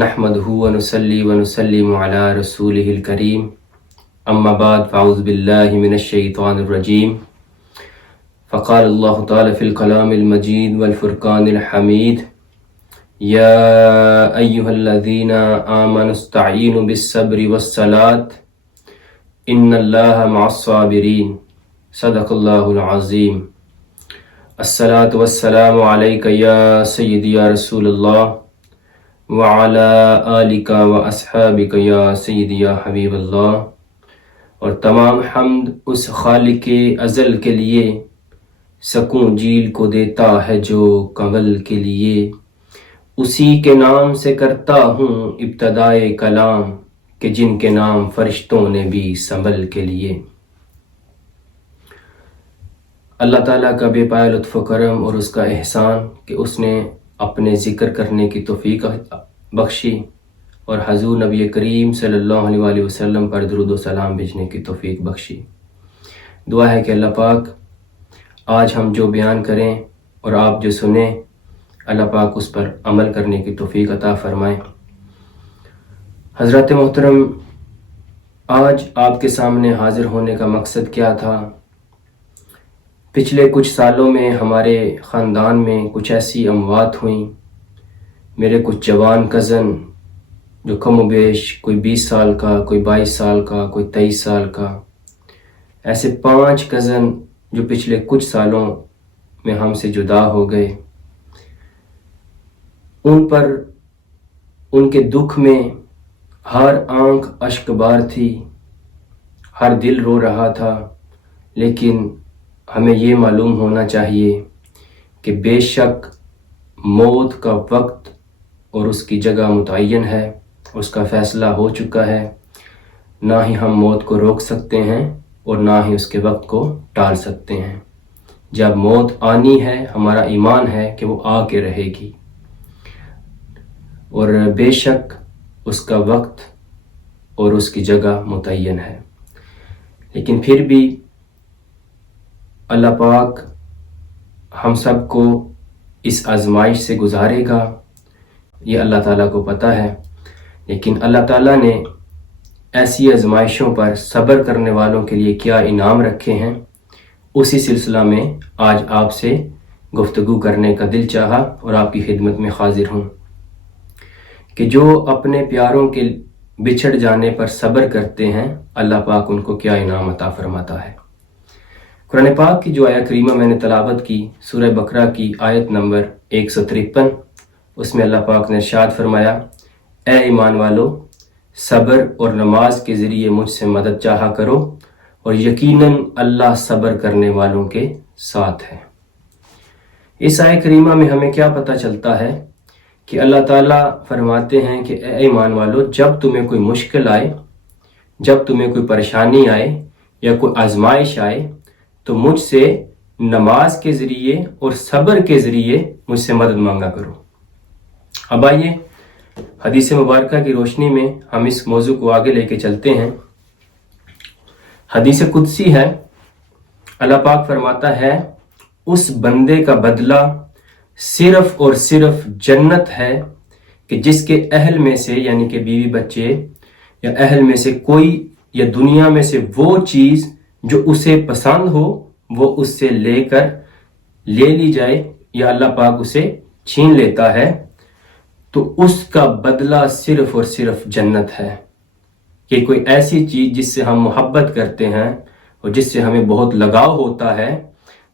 نحمده ونصلي ونسلم على رسوله الكريم اما بعد فاعوذ بالله من الشيطان الرجيم فقال الله تعالى في الكلام المجيد والفرقان الحميد يا أيها الذين آمنوا استعينوا بالصبر والصلاة إن الله مع الصابرين صدق الله العظيم الصلاة والسلام عليك يا سيدي يا رسول الله وعلى آلك وأصحابك يا سيدي يا حبيب اللہ. اور تمام حمد اس خالق ازل کے لیے، سکون جیل کو دیتا ہے جو کمل کے لیے، اسی کے نام سے کرتا ہوں ابتدائے کلام کہ جن کے نام فرشتوں نے بھی سنبھل کے لیے. اللہ تعالیٰ کا بے پایا لطف و کرم اور اس کا احسان کہ اس نے اپنے ذکر کرنے کی توفیق بخشی اور حضور نبی کریم صلی اللہ علیہ وآلہ وسلم پر درود و سلام بھیجنے کی توفیق بخشی. دعا ہے کہ اللہ پاک آج ہم جو بیان کریں اور آپ جو سنیں، اللہ پاک اس پر عمل کرنے کی توفیق عطا فرمائیں. حضرات محترم، آج آپ کے سامنے حاضر ہونے کا مقصد کیا تھا؟ پچھلے کچھ سالوں میں ہمارے خاندان میں کچھ ایسی اموات ہوئیں. میرے کچھ جوان کزن جو کم و بیش کوئی 20 سال کا، کوئی 22 سال کا، کوئی 23 سال کا، ایسے 5 کزن جو پچھلے کچھ سالوں میں ہم سے جدا ہو گئے. ان پر ان کے دکھ میں ہر آنکھ اشک بار تھی، ہر دل رو رہا تھا. لیکن ہمیں یہ معلوم ہونا چاہیے کہ بے شک موت کا وقت اور اس کی جگہ متعین ہے، اس کا فیصلہ ہو چکا ہے. نہ ہی ہم موت کو روک سکتے ہیں اور نہ ہی اس کے وقت کو ٹال سکتے ہیں. جب موت آنی ہے، ہمارا ایمان ہے کہ وہ آ کے رہے گی، اور بے شک اس کا وقت اور اس کی جگہ متعین ہے. لیکن پھر بھی اللہ پاک ہم سب کو اس آزمائش سے گزارے گا، یہ اللہ تعالیٰ کو پتہ ہے. لیکن اللہ تعالیٰ نے ایسی آزمائشوں پر صبر کرنے والوں کے لیے کیا انعام رکھے ہیں، اسی سلسلہ میں آج آپ سے گفتگو کرنے کا دل چاہا اور آپ کی خدمت میں حاضر ہوں کہ جو اپنے پیاروں کے بچھڑ جانے پر صبر کرتے ہیں، اللہ پاک ان کو کیا انعام عطا فرماتا ہے. قرآن پاک کی جو آیہ کریمہ میں نے تلاوت کی، سورہ بقرہ کی آیت نمبر 153، اس میں اللہ پاک نے ارشاد فرمایا، اے ایمان والو، صبر اور نماز کے ذریعے مجھ سے مدد چاہا کرو اور یقیناً اللہ صبر کرنے والوں کے ساتھ ہے. اس آیہ کریمہ میں ہمیں کیا پتہ چلتا ہے کہ اللہ تعالیٰ فرماتے ہیں کہ اے ایمان والو، جب تمہیں کوئی مشکل آئے، جب تمہیں کوئی پریشانی آئے یا کوئی آزمائش آئے تو مجھ سے نماز کے ذریعے اور صبر کے ذریعے مجھ سے مدد مانگا کرو. اب آئیے حدیث مبارکہ کی روشنی میں ہم اس موضوع کو آگے لے کے چلتے ہیں. حدیث قدسی ہے، اللہ پاک فرماتا ہے، اس بندے کا بدلہ صرف اور صرف جنت ہے کہ جس کے اہل میں سے، یعنی کہ بیوی بچے یا اہل میں سے کوئی یا دنیا میں سے وہ چیز جو اسے پسند ہو وہ اس سے لے لی جائے یا اللہ پاک اسے چھین لیتا ہے، تو اس کا بدلہ صرف اور صرف جنت ہے. کہ کوئی ایسی چیز جس سے ہم محبت کرتے ہیں اور جس سے ہمیں بہت لگاؤ ہوتا ہے،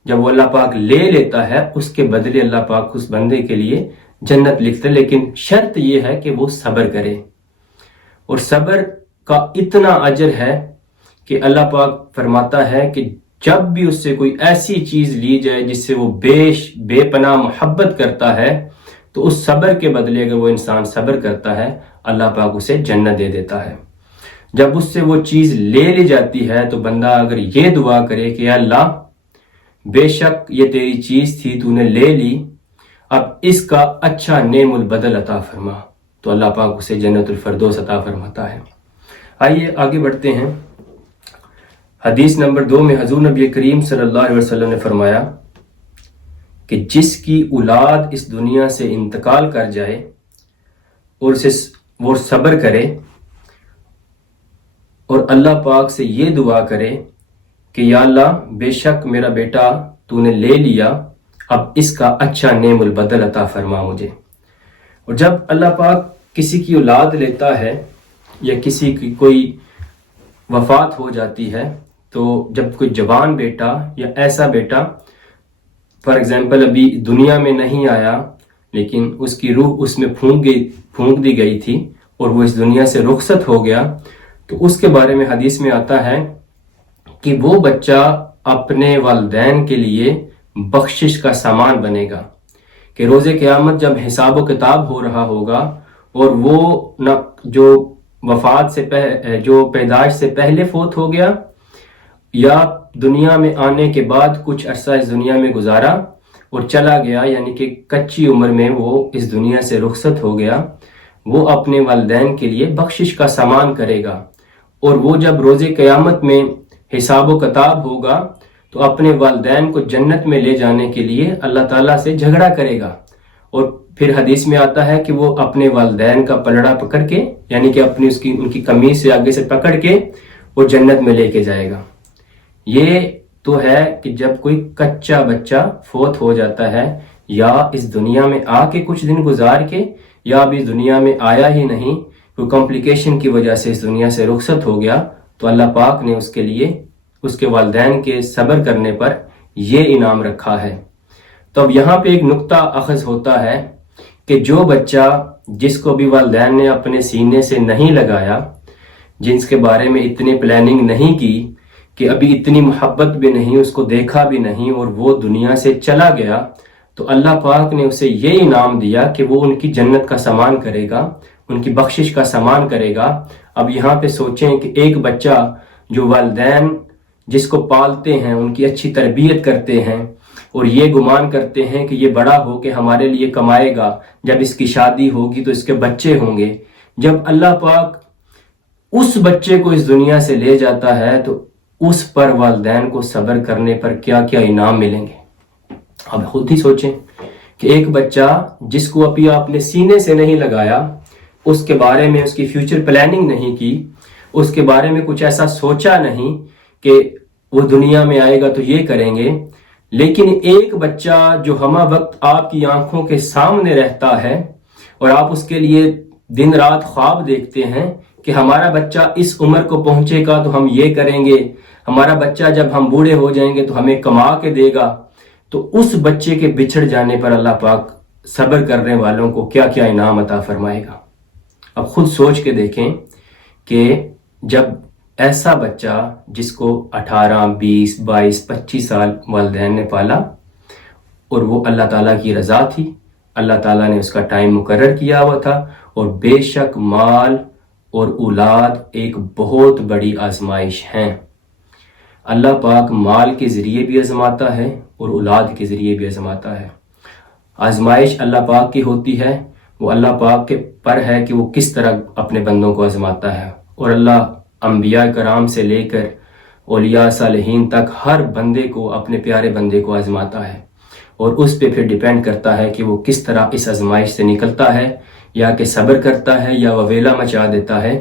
جب وہ اللہ پاک لے لیتا ہے، اس کے بدلے اللہ پاک اس بندے کے لیے جنت لکھتا ہے. لیکن شرط یہ ہے کہ وہ صبر کرے، اور صبر کا اتنا اجر ہے کہ اللہ پاک فرماتا ہے کہ جب بھی اس سے کوئی ایسی چیز لی جائے جس سے وہ بے پناہ محبت کرتا ہے، تو اس صبر کے بدلے اگر وہ انسان صبر کرتا ہے، اللہ پاک اسے جنت دے دیتا ہے. جب اس سے وہ چیز لے لی جاتی ہے تو بندہ اگر یہ دعا کرے کہ اللہ بے شک یہ تیری چیز تھی، تو نے لے لی، اب اس کا اچھا نعم البدل عطا فرما، تو اللہ پاک اسے جنت الفردوس عطا فرماتا ہے. آئیے آگے بڑھتے ہیں. حدیث نمبر 2 میں حضور نبی کریم صلی اللہ علیہ وسلم نے فرمایا کہ جس کی اولاد اس دنیا سے انتقال کر جائے اور وہ صبر کرے اور اللہ پاک سے یہ دعا کرے کہ یا اللہ بے شک میرا بیٹا تو نے لے لیا، اب اس کا اچھا نعم البدل عطا فرما مجھے۔ اور جب اللہ پاک کسی کی اولاد لیتا ہے یا کسی کی کوئی وفات ہو جاتی ہے، تو جب کوئی جوان بیٹا یا ایسا بیٹا فار ایگزامپل ابھی دنیا میں نہیں آیا لیکن اس کی روح اس میں پھونک دی گئی تھی اور وہ اس دنیا سے رخصت ہو گیا، تو اس کے بارے میں حدیث میں آتا ہے کہ وہ بچہ اپنے والدین کے لیے بخشش کا سامان بنے گا، کہ روز قیامت جب حساب و کتاب ہو رہا ہوگا اور وہ جو وفات سے جو پیدائش سے پہلے فوت ہو گیا یا دنیا میں آنے کے بعد کچھ عرصہ اس دنیا میں گزارا اور چلا گیا، یعنی کہ کچی عمر میں وہ اس دنیا سے رخصت ہو گیا، وہ اپنے والدین کے لیے بخشش کا سامان کرے گا۔ اور وہ جب روز قیامت میں حساب و کتاب ہوگا تو اپنے والدین کو جنت میں لے جانے کے لیے اللہ تعالیٰ سے جھگڑا کرے گا، اور پھر حدیث میں آتا ہے کہ وہ اپنے والدین کا پلڑا پکڑ کے، یعنی کہ ان کی قمیص سے آگے سے پکڑ کے وہ جنت میں لے کے جائے گا۔ یہ تو ہے کہ جب کوئی کچا بچہ فوت ہو جاتا ہے یا اس دنیا میں آ کے کچھ دن گزار کے، یا اب اس دنیا میں آیا ہی نہیں، کوئی کمپلیکیشن کی وجہ سے اس دنیا سے رخصت ہو گیا، تو اللہ پاک نے اس کے لیے اس کے والدین کے صبر کرنے پر یہ انعام رکھا ہے۔ تو اب یہاں پہ ایک نقطہ اخذ ہوتا ہے کہ جو بچہ جس کو بھی والدین نے اپنے سینے سے نہیں لگایا، جنس کے بارے میں اتنی پلاننگ نہیں کی، کہ ابھی اتنی محبت بھی نہیں، اس کو دیکھا بھی نہیں اور وہ دنیا سے چلا گیا، تو اللہ پاک نے اسے یہ انعام دیا کہ وہ ان کی جنت کا سامان کرے گا، ان کی بخشش کا سامان کرے گا۔ اب یہاں پہ سوچیں کہ ایک بچہ جو والدین جس کو پالتے ہیں، ان کی اچھی تربیت کرتے ہیں اور یہ گمان کرتے ہیں کہ یہ بڑا ہو کے ہمارے لیے کمائے گا، جب اس کی شادی ہوگی تو اس کے بچے ہوں گے، جب اللہ پاک اس بچے کو اس دنیا سے لے جاتا ہے تو اس پر والدین کو صبر کرنے پر کیا کیا انعام ملیں گے۔ اب خود ہی سوچیں کہ ایک بچہ جس کو ابھی آپ نے سینے سے نہیں لگایا، اس کے بارے میں اس کی فیوچر پلاننگ نہیں کی، اس کے بارے میں کچھ ایسا سوچا نہیں کہ وہ دنیا میں آئے گا تو یہ کریں گے، لیکن ایک بچہ جو ہمہ وقت آپ کی آنکھوں کے سامنے رہتا ہے اور آپ اس کے لیے دن رات خواب دیکھتے ہیں کہ ہمارا بچہ اس عمر کو پہنچے گا تو ہم یہ کریں گے، ہمارا بچہ جب ہم بوڑھے ہو جائیں گے تو ہمیں کما کے دے گا، تو اس بچے کے بچھڑ جانے پر اللہ پاک صبر کرنے والوں کو کیا کیا انعام عطا فرمائے گا۔ اب خود سوچ کے دیکھیں کہ جب ایسا بچہ جس کو 18، 20، 22، 25 سال والدین نے پالا اور وہ اللہ تعالیٰ کی رضا تھی، اللہ تعالیٰ نے اس کا ٹائم مقرر کیا ہوا تھا، اور بے شک مال اور اولاد ایک بہت بڑی آزمائش ہیں۔ اللہ پاک مال کے ذریعے بھی آزماتا ہے اور اولاد کے ذریعے بھی آزماتا ہے۔ آزمائش اللہ پاک کی ہوتی ہے، وہ اللہ پاک کے پر ہے کہ وہ کس طرح اپنے بندوں کو آزماتا ہے، اور اللہ انبیاء کرام سے لے کر اولیاء صالحین تک ہر بندے کو، اپنے پیارے بندے کو آزماتا ہے، اور اس پہ پھر ڈیپینڈ کرتا ہے کہ وہ کس طرح اس آزمائش سے نکلتا ہے، یا کہ صبر کرتا ہے یا وویلا مچا دیتا ہے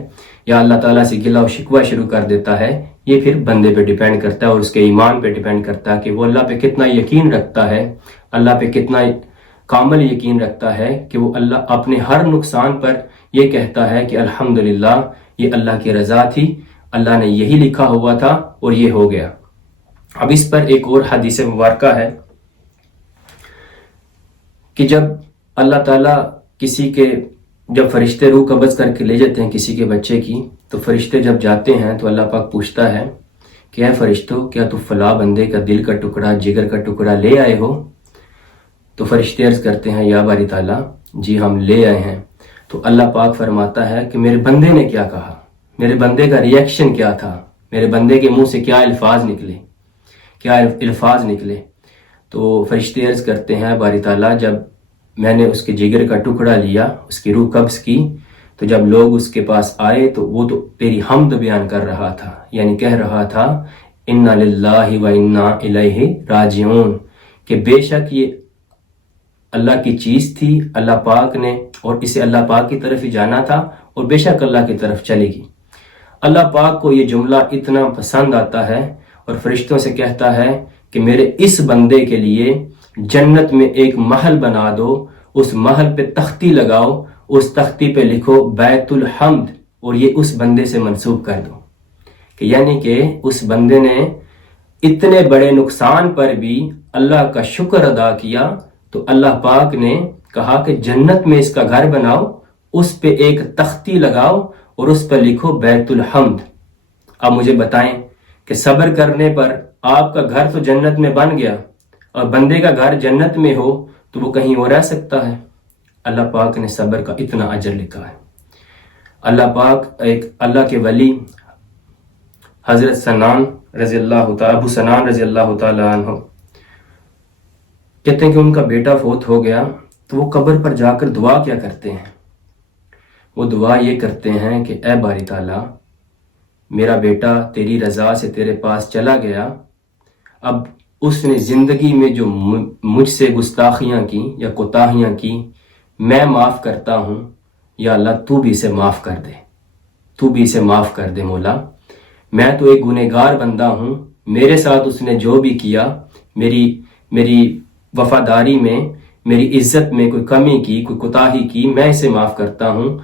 یا اللہ تعالیٰ سے گلہ و شکوہ شروع کر دیتا ہے۔ یہ پھر بندے پہ ڈیپینڈ کرتا ہے اور اس کے ایمان پہ ڈیپینڈ کرتا ہے کہ وہ اللہ پہ کتنا یقین رکھتا ہے، اللہ پہ کتنا کامل یقین رکھتا ہے کہ وہ اللہ اپنے ہر نقصان پر یہ کہتا ہے کہ الحمدللہ یہ اللہ کی رضا تھی، اللہ نے یہی لکھا ہوا تھا اور یہ ہو گیا۔ اب اس پر ایک اور حدیث مبارکہ ہے کہ جب اللہ تعالیٰ جب فرشتے روح قبض کر کے لے جاتے ہیں کسی کے بچے کی، تو فرشتے جب جاتے ہیں تو اللہ پاک پوچھتا ہے کہ اے فرشتوں، کیا تو فلاں بندے کا دل کا ٹکڑا، جگر کا ٹکڑا لے آئے ہو؟ تو فرشتے عرض کرتے ہیں یا باری تعالیٰ جی ہم لے آئے ہیں۔ تو اللہ پاک فرماتا ہے کہ میرے بندے نے کیا کہا، میرے بندے کا ریئیکشن کیا تھا، میرے بندے کے منہ سے کیا الفاظ نکلے۔ تو فرشتے عرض کرتے ہیں باری تعالیٰ جب میں نے اس کے جگر کا ٹکڑا لیا، اس کی روح قبض کی، تو جب لوگ اس کے پاس آئے تو وہ تو تیری حمد بیان کر رہا تھا، یعنی کہہ رہا تھا انا للہ و انا الیہ راجعون، کہ بے شک یہ اللہ کی چیز تھی، اللہ پاک نے، اور اسے اللہ پاک کی طرف ہی جانا تھا اور بے شک اللہ کی طرف چلے گی۔ اللہ پاک کو یہ جملہ اتنا پسند آتا ہے اور فرشتوں سے کہتا ہے کہ میرے اس بندے کے لیے جنت میں ایک محل بنا دو، اس محل پہ تختی لگاؤ، اس تختی پہ لکھو بیت الحمد، اور یہ اس بندے سے منسوب کر دو، کہ یعنی کہ اس بندے نے اتنے بڑے نقصان پر بھی اللہ کا شکر ادا کیا، تو اللہ پاک نے کہا کہ جنت میں اس کا گھر بناؤ، اس پہ ایک تختی لگاؤ اور اس پر لکھو بیت الحمد۔ اب مجھے بتائیں کہ صبر کرنے پر آپ کا گھر تو جنت میں بن گیا، اور بندے کا گھر جنت میں ہو تو وہ کہیں اور رہ سکتا ہے؟ اللہ پاک نے صبر کا اتنا اجر لکھا ہے۔ اللہ پاک ایک اللہ کے ولی حضرت سنان رضی اللہ تعالیٰ ابو سنان رضی اللہ تعالیٰ عنہ کہتے ہیں کہ ان کا بیٹا فوت ہو گیا تو وہ قبر پر جا کر دعا کیا کرتے ہیں؟ وہ دعا یہ کرتے ہیں کہ اے باری تعالیٰ، میرا بیٹا تیری رضا سے تیرے پاس چلا گیا، اب اس نے زندگی میں جو مجھ سے گستاخیاں کی یا کوتاہیاں کی میں معاف کرتا ہوں، یا اللہ تو بھی اسے معاف کر دے، تو بھی اسے معاف کر دے مولا، میں تو ایک گنہگار بندہ ہوں، میرے ساتھ اس نے جو بھی کیا، میری وفاداری میں، میری عزت میں کوئی کمی کی، کوئی کوتاہی کی، میں اسے معاف کرتا ہوں،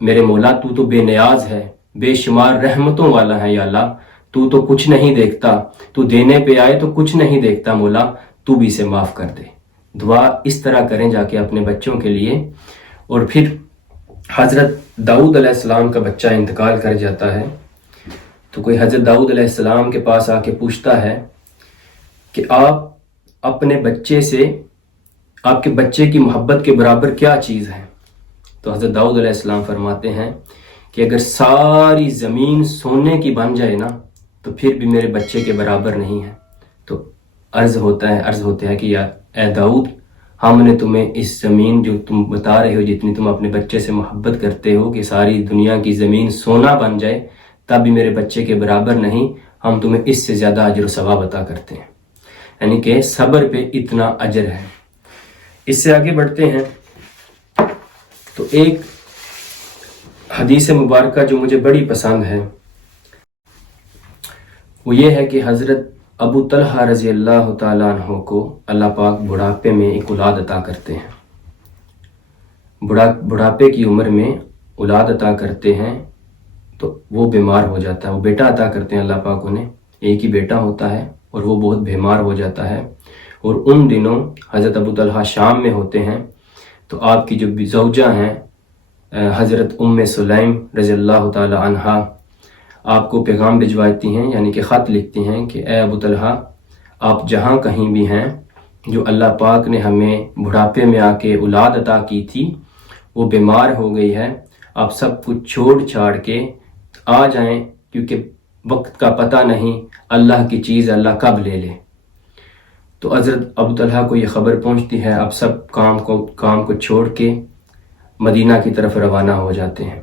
میرے مولا تو بے نیاز ہے، بے شمار رحمتوں والا ہے، یا اللہ تو کچھ نہیں دیکھتا، تو دینے پہ آئے تو کچھ نہیں دیکھتا، مولا تو بھی اسے معاف کر دے۔ دعا اس طرح کریں جا کے اپنے بچوں کے لیے۔ اور پھر حضرت داؤد علیہ السلام کا بچہ انتقال کر جاتا ہے، تو کوئی حضرت داؤد علیہ السلام کے پاس آ کے پوچھتا ہے کہ آپ اپنے بچے سے، آپ کے بچے کی محبت کے برابر کیا چیز ہے؟ تو حضرت داؤد علیہ السلام فرماتے ہیں کہ اگر ساری زمین سونے کی بن جائے نا تو پھر بھی میرے بچے کے برابر نہیں ہے۔ تو عرض ہوتا ہے کہ یا اے داؤد، ہم نے تمہیں اس زمین جو تم بتا رہے ہو، جتنی تم اپنے بچے سے محبت کرتے ہو کہ ساری دنیا کی زمین سونا بن جائے تب بھی میرے بچے کے برابر نہیں، ہم تمہیں اس سے زیادہ اجر و ثواب عطا کرتے ہیں۔ یعنی کہ صبر پہ اتنا اجر ہے۔ اس سے آگے بڑھتے ہیں تو ایک حدیث مبارکہ جو مجھے بڑی پسند ہے وہ یہ ہے کہ حضرت ابو طلحہ رضی اللہ تعالیٰ عنہ کو اللہ پاک بڑھاپے میں ایک اولاد عطا کرتے ہیں، بڑھاپے کی عمر میں اولاد عطا کرتے ہیں، تو وہ بیمار ہو جاتا ہے، وہ بیٹا عطا کرتے ہیں اللہ پاک انہیں، ایک ہی بیٹا ہوتا ہے اور وہ بہت بیمار ہو جاتا ہے۔ اور ان دنوں حضرت ابو طلحہ شام میں ہوتے ہیں، تو آپ کی جو زوجہ ہیں حضرت ام سلیم رضی اللہ تعالی عنہا آپ کو پیغام بھجواتی ہیں، یعنی کہ خط لکھتی ہیں کہ اے ابو طلحہ، آپ جہاں کہیں بھی ہیں، جو اللہ پاک نے ہمیں بڑھاپے میں آ کے اولاد عطا کی تھی وہ بیمار ہو گئی ہے، آپ سب کچھ چھوڑ چھاڑ کے آ جائیں، کیونکہ وقت کا پتہ نہیں، اللہ کی چیز اللہ کب لے لے۔ تو حضرت ابو طلحہ کو یہ خبر پہنچتی ہے، اب سب کام کو چھوڑ کے مدینہ کی طرف روانہ ہو جاتے ہیں۔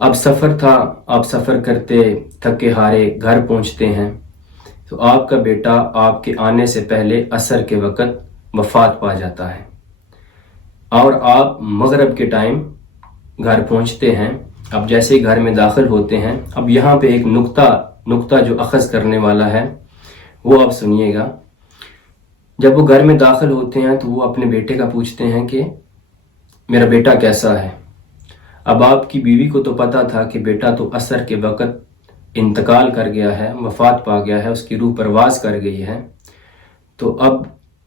اب سفر تھا، آپ سفر کرتے تھکے ہارے گھر پہنچتے ہیں، تو آپ کا بیٹا آپ کے آنے سے پہلے عصر کے وقت وفات پا جاتا ہے، اور آپ مغرب کے ٹائم گھر پہنچتے ہیں۔ اب جیسے ہی گھر میں داخل ہوتے ہیں، اب یہاں پہ ایک نقطہ جو اخذ کرنے والا ہے وہ آپ سنیے گا۔ جب وہ گھر میں داخل ہوتے ہیں تو وہ اپنے بیٹے کا پوچھتے ہیں کہ میرا بیٹا کیسا ہے؟ اب آپ کی بیوی کو تو پتا تھا کہ بیٹا تو عصر کے وقت انتقال کر گیا ہے، وفات پا گیا ہے، اس کی روح پرواز کر گئی ہے، تو اب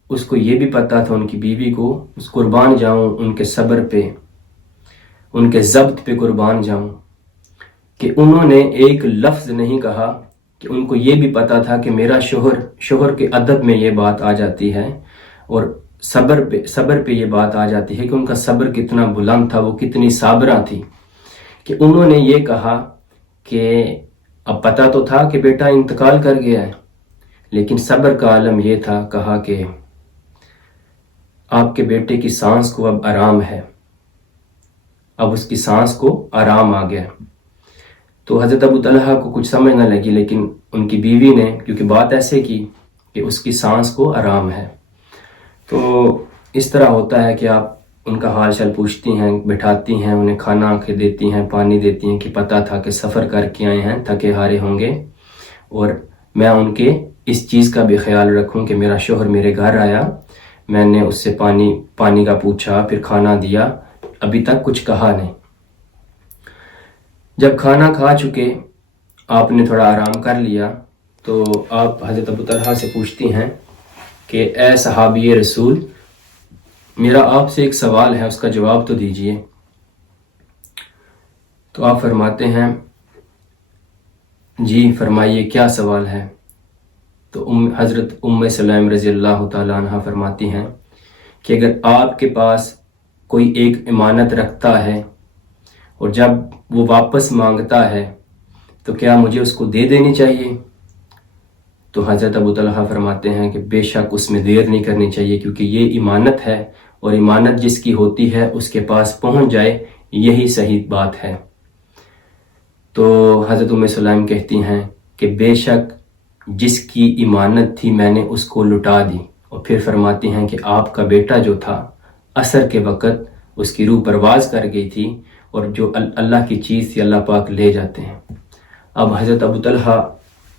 اس کو یہ بھی پتا تھا، ان کی بیوی کو، اس قربان جاؤں ان کے صبر پہ، ان کے ضبط پہ قربان جاؤں، کہ انہوں نے ایک لفظ نہیں کہا، کہ ان کو یہ بھی پتا تھا کہ میرا شوہر کے ادب میں یہ بات آ جاتی ہے، اور صبر پہ یہ بات آ جاتی ہے کہ ان کا صبر کتنا بلند تھا، وہ کتنی صابرہ تھی، کہ انہوں نے یہ کہا کہ اب پتا تو تھا کہ بیٹا انتقال کر گیا ہے، لیکن صبر کا عالم یہ تھا، کہا کہ آپ کے بیٹے کی سانس کو اب آرام ہے، اب اس کی سانس کو آرام آ گیا۔ تو حضرت ابو طلحہ کو کچھ سمجھ نہ لگی، لیکن ان کی بیوی نے کیونکہ بات ایسے کی کہ اس کی سانس کو آرام ہے، تو اس طرح ہوتا ہے کہ آپ ان کا حال چال پوچھتی ہیں، بٹھاتی ہیں، انہیں کھانا کے دیتی ہیں، پانی دیتی ہیں، کہ پتہ تھا کہ سفر کر کے آئے ہیں، تھکے ہارے ہوں گے، اور میں ان کے اس چیز کا بھی خیال رکھوں کہ میرا شوہر میرے گھر آیا، میں نے اس سے پانی کا پوچھا، پھر کھانا دیا، ابھی تک کچھ کہا نہیں۔ جب کھانا کھا چکے، آپ نے تھوڑا آرام کر لیا، تو آپ حضرت ابو طلحہ سے پوچھتی ہیں کہ اے صحابی رسول، میرا آپ سے ایک سوال ہے، اس کا جواب تو دیجئے۔ تو آپ فرماتے ہیں جی فرمائیے کیا سوال ہے؟ تو حضرت ام سلیم رضی اللہ تعالیٰ عنہ فرماتی ہیں کہ اگر آپ کے پاس کوئی ایک امانت رکھتا ہے اور جب وہ واپس مانگتا ہے تو کیا مجھے اس کو دے دینی چاہیے؟ تو حضرت ابو طلحہ فرماتے ہیں کہ بے شک اس میں دیر نہیں کرنی چاہیے، کیونکہ یہ امانت ہے، اور امانت جس کی ہوتی ہے اس کے پاس پہنچ جائے، یہی صحیح بات ہے۔ تو حضرت ام سلیم کہتی ہیں کہ بے شک جس کی امانت تھی میں نے اس کو لٹا دی، اور پھر فرماتی ہیں کہ آپ کا بیٹا جو تھا عصر کے وقت اس کی روح پرواز کر گئی تھی، اور جو اللہ کی چیز تھی اللہ پاک لے جاتے ہیں۔ اب حضرت ابو طلحہ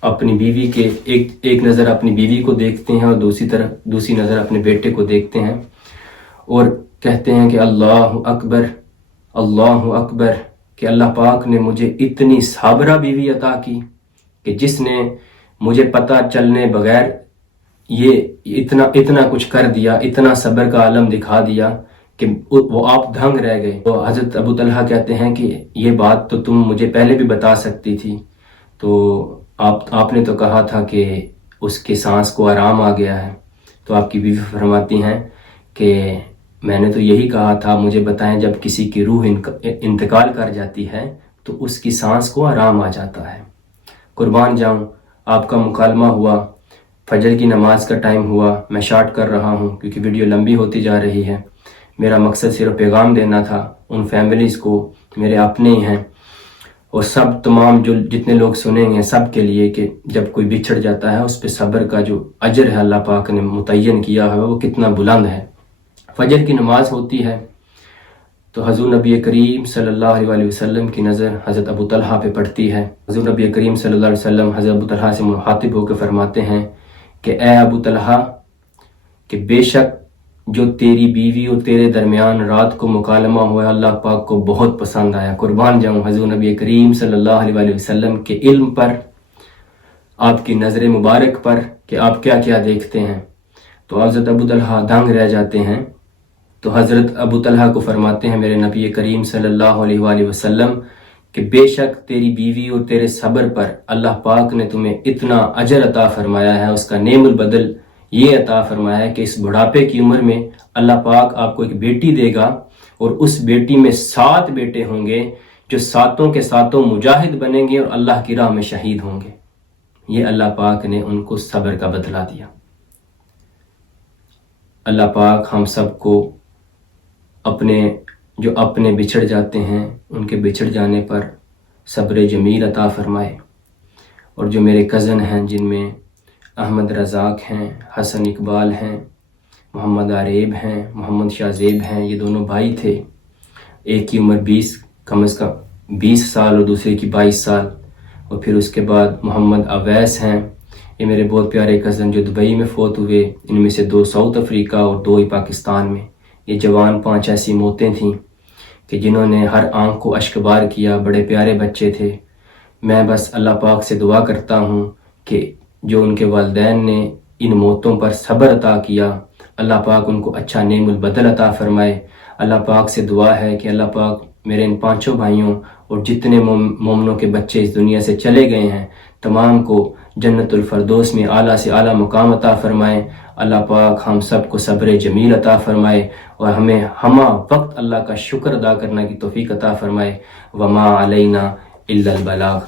اپنی بیوی کے ایک نظر اپنی بیوی کو دیکھتے ہیں، اور دوسری نظر اپنے بیٹے کو دیکھتے ہیں، اور کہتے ہیں کہ اللہ اکبر، اللہ اکبر، کہ اللہ پاک نے مجھے اتنی صابرہ بیوی عطا کی کہ جس نے مجھے پتہ چلنے بغیر یہ اتنا کچھ کر دیا، اتنا صبر کا عالم دکھا دیا کہ وہ آپ دھنگ رہ گئے۔ تو حضرت ابو طلحہ کہتے ہیں کہ یہ بات تو تم مجھے پہلے بھی بتا سکتی تھی، تو آپ نے تو کہا تھا کہ اس کے سانس کو آرام آ گیا ہے۔ تو آپ کی بیوی فرماتی ہیں کہ میں نے تو یہی کہا تھا، مجھے بتائیں جب کسی کی روح انتقال کر جاتی ہے تو اس کی سانس کو آرام آ جاتا ہے۔ قربان جاؤں، آپ کا مکالمہ ہوا، فجر کی نماز کا ٹائم ہوا، میں شارٹ کر رہا ہوں کیونکہ ویڈیو لمبی ہوتی جا رہی ہے۔ میرا مقصد صرف پیغام دینا تھا ان فیملیز کو، میرے اپنے ہی ہیں، اور سب تمام جتنے لوگ سنیں گے سب کے لیے، کہ جب کوئی بچھڑ جاتا ہے اس پہ صبر کا جو اجر ہے اللہ پاک نے متعین کیا ہے وہ کتنا بلند ہے۔ فجر کی نماز ہوتی ہے تو حضور نبی کریم صلی اللہ علیہ وسلم کی نظر حضرت ابو طلحہ پہ پڑتی ہے۔ حضور نبی کریم صلی اللہ علیہ وسلم حضرت ابو طلحہ سے مخاطب ہو کے فرماتے ہیں کہ اے ابو طلحہ، کہ بے شک جو تیری بیوی اور تیرے درمیان رات کو مکالمہ ہوا ہے اللہ پاک کو بہت پسند آیا۔ قربان جاؤں حضور نبی کریم صلی اللہ علیہ وسلم کے علم پر، آپ کی نظر مبارک پر، کہ آپ کیا کیا دیکھتے ہیں۔ تو حضرت ابو طلحہ دنگ رہ جاتے ہیں۔ تو حضرت ابو طلحہ کو فرماتے ہیں میرے نبی کریم صلی اللہ علیہ وسلم کہ بے شک تیری بیوی اور تیرے صبر پر اللہ پاک نے تمہیں اتنا اجر عطا فرمایا ہے، اس کا نعم البدل یہ عطا فرمایا ہے کہ اس بڑھاپے کی عمر میں اللہ پاک آپ کو ایک بیٹی دے گا، اور اس بیٹی میں 7 بیٹے ہوں گے جو 7 کے 7 مجاہد بنیں گے اور اللہ کی راہ میں شہید ہوں گے۔ یہ اللہ پاک نے ان کو صبر کا بدلہ دیا۔ اللہ پاک ہم سب کو اپنے بچھڑ جاتے ہیں ان کے بچھڑ جانے پر صبر جمیل عطا فرمائے۔ اور جو میرے کزن ہیں جن میں احمد رزاق ہیں، حسن اقبال ہیں، محمد عریب ہیں، محمد شاہزیب ہیں، یہ دونوں بھائی تھے، ایک کی عمر کم از کم 20 سال اور دوسرے کی 22 سال، اور پھر اس کے بعد محمد اویس ہیں، یہ میرے بہت پیارے کزن جو دبئی میں فوت ہوئے، ان میں سے 2 ساؤتھ افریقہ اور 2 ہی پاکستان میں۔ یہ جوان 5 ایسی موتیں تھیں کہ جنہوں نے ہر آنکھ کو اشکبار کیا، بڑے پیارے بچے تھے۔ میں بس اللہ پاک سے دعا کرتا ہوں کہ جو ان کے والدین نے ان موتوں پر صبر عطا کیا، اللہ پاک ان کو اچھا نعم البدل عطا فرمائے۔ اللہ پاک سے دعا ہے کہ اللہ پاک میرے ان 5 بھائیوں اور جتنے مومنوں کے بچے اس دنیا سے چلے گئے ہیں تمام کو جنت الفردوس میں اعلیٰ سے اعلیٰ مقام عطا فرمائے۔ اللہ پاک ہم سب کو صبر جمیل عطا فرمائے اور ہمیں ہمہ وقت اللہ کا شکر ادا کرنے کی توفیق عطا فرمائے۔ وما علینا الا البلاغ۔